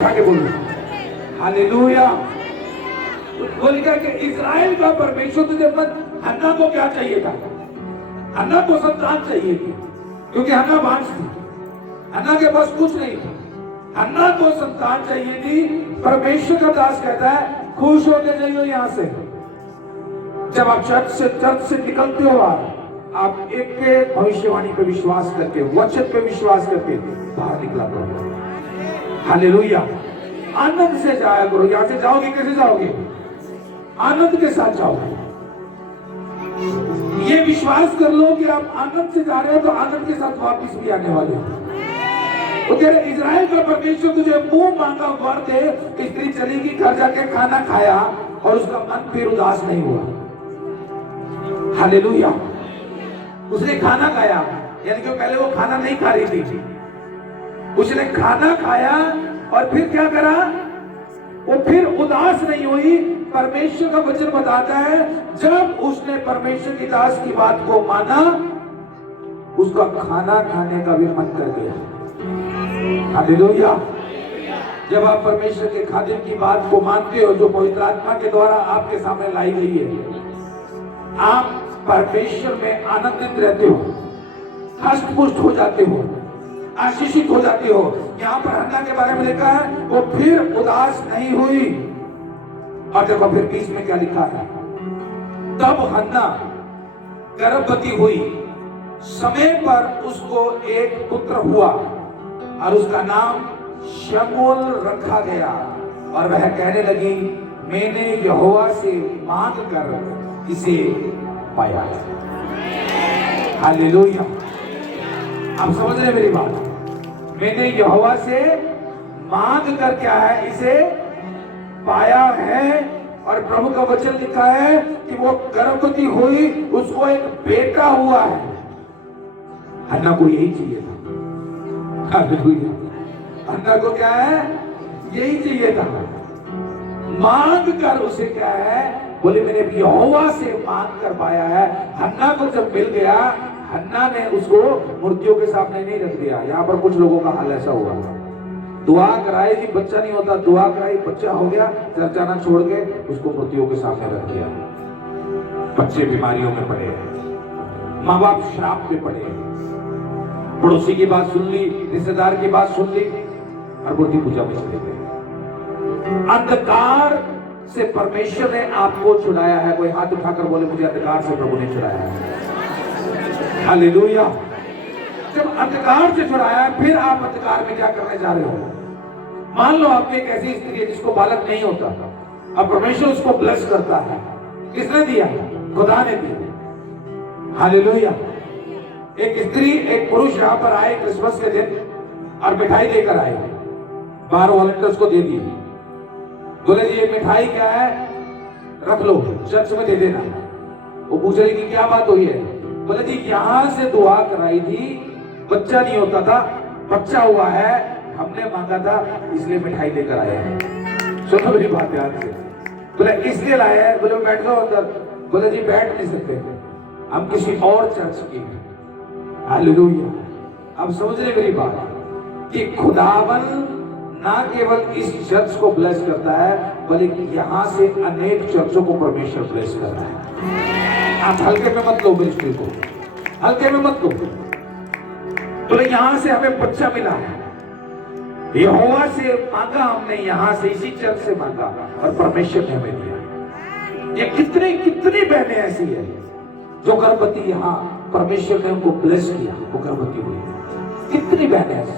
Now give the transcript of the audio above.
आगे बोलो हालेलुया। बोल के इजराइल का परमेश्वर तुझे मत। हन्ना को क्या चाहिए था? हन्ना को संतान चाहिए थी, क्योंकि हन्ना बांझ थी। हन्ना के पास कुछ नहीं था। हन्ना को संतान चाहिए थी। परमेश्वर का दास कहता है खुश होके जाइए यहां से। जब आप चर्च से निकलते हो, आप एक भविष्यवाणी पे विश्वास करके, वचन पे विश्वास करके बाहर निकला करो। हालेलुया। आनंद से जाया करो। यहां से जाओगे, कैसे जाओगे? आनंद के साथ जाओगे। ये विश्वास कर लो कि आप आनंद से जा रहे हो तो आनंद के साथ वापस भी आने वाले हो। वो कह रहे इजराइल का परमेश्वर तुझे मुंह मांगा वर दे। स्त्री चली गई, घर जाके खाना खाया और उसका मन फिर उदास नहीं हुआ। हालेलुया। उसने खाना खाया, यानी कि पहले वो खाना नहीं खा रही थी। उसने खाना खाया और फिर क्या करा? वो फिर उदास नहीं हुई। परमेश्वर का वचन बताता है जब उसने परमेश्वर की दास की बात को माना, उसका खाना खाने का भी मन कर गया। हालेलुया। जब आप परमेश्वर के खादिम की बात को मानते हो, जो पवित्र आत्मा के द्वारा आपके सामने लाई गई है, आप परमेश्वर में आनंदित रहते हो, हष्ट पुष्ट हो जाते हो, आशीषित हो जाते हो। यहाँ पर हन्ना के बारे में लिखा है वो फिर उदास नहीं हुई। और देखो फिर बीच में क्या लिखा है? तब हन्ना गर्भवती हुई, समय पर उसको एक पुत्र हुआ और उसका नाम शमूएल रखा गया। और वह कहने लगी मैंने यहोवा से मांग कर इसे पाया। हालेलुया। आप समझ रहे मेरी बात? मैंने यहोवा से मांग कर क्या है? इसे पाया है। और प्रभु का वचन लिखा है कि वो गर्भवती हुई, उसको एक बेटा हुआ है। हन्ना को यही चाहिए था। हालेलुया। हन्ना को क्या है? यही चाहिए था। मांग कर उसे क्या है? बोले मैंने यहोवा से मांग कर पाया है। हन्ना को जब मिल गया, हन्ना ने उसको मूर्तियों के सामने नहीं रख दिया। यहाँ पर कुछ लोगों का हाल ऐसा हुआ, दुआ कराई थी, बच्चा नहीं होता, दुआ कराई, बच्चा हो गया, चर्च जाना छोड़ के उसको मूर्तियों के सामने रख दिया। बच्चे बीमारियों में पड़े, माँ बाप श्राप में पड़े, पड़ोसी की बात सुन ली, रिश्तेदार की बात सुन ली और मूर्ति पूजा में चले गए। अंधकार से परमेश्वर ने आपको छुड़ाया है। कोई हाथ उठाकर बोले मुझे अंधकार से प्रभु ने छुड़ाया है। हालेलुया। जब अंधकार से छुड़ाया है, फिर आप अंधकार में क्या करने जा रहे हो? मान लो आपकी एक ऐसी स्त्री है जिसको बालक नहीं होता, अब परमेश्वर उसको ब्लेस करता है। किसने दिया? खुदा ने दिया। हालेलुया। एक स्त्री, एक पुरुष यहाँ पर आए क्रिसमस के दिन और मिठाई लेकर आए, बाहर वॉलंटियर्स को दे दी। बोले जी ये मिठाई क्या है? रख लो, चर्च में दे देना। वो पूछ रही कि क्या बात हुई है? बोले जी यहां से दुआ कराई थी, बच्चा नहीं होता था, बच्चा हुआ है, हमने मांगा था इसलिए मिठाई लेकर आए हैं। सुनो मेरी बात ध्यान से। बोले इसलिए लाए हैं। बोले बैठ जाओ अंदर। बोले जी बैठ नहीं सकते, हम किसी और चर्च की हैं। हालेलुया। अब समझ रहे मेरी बात कि खुदावन ना केवल इस चर्च को ब्लेस करता है, बल्कि यहाँ से अनेक चर्चों को परमेश्वर ब्लेस कर रहा है। आप हल्के में मत लो मिनिस्ट्री को, हल्के में मत लो। तो यहाँ से हमें बच्चा मिला है, यहोवा से मांगा हमने, यहाँ से इसी चर्च से मांगा और परमेश्वर ने हमें दिया। ये कितनी कितनी बहनें ऐसी है जो गर्भवती, यहाँ परमेश्वर ने उनको ब्लेस किया, वो गर्भवती हुई। कितनी बहनें ऐसी।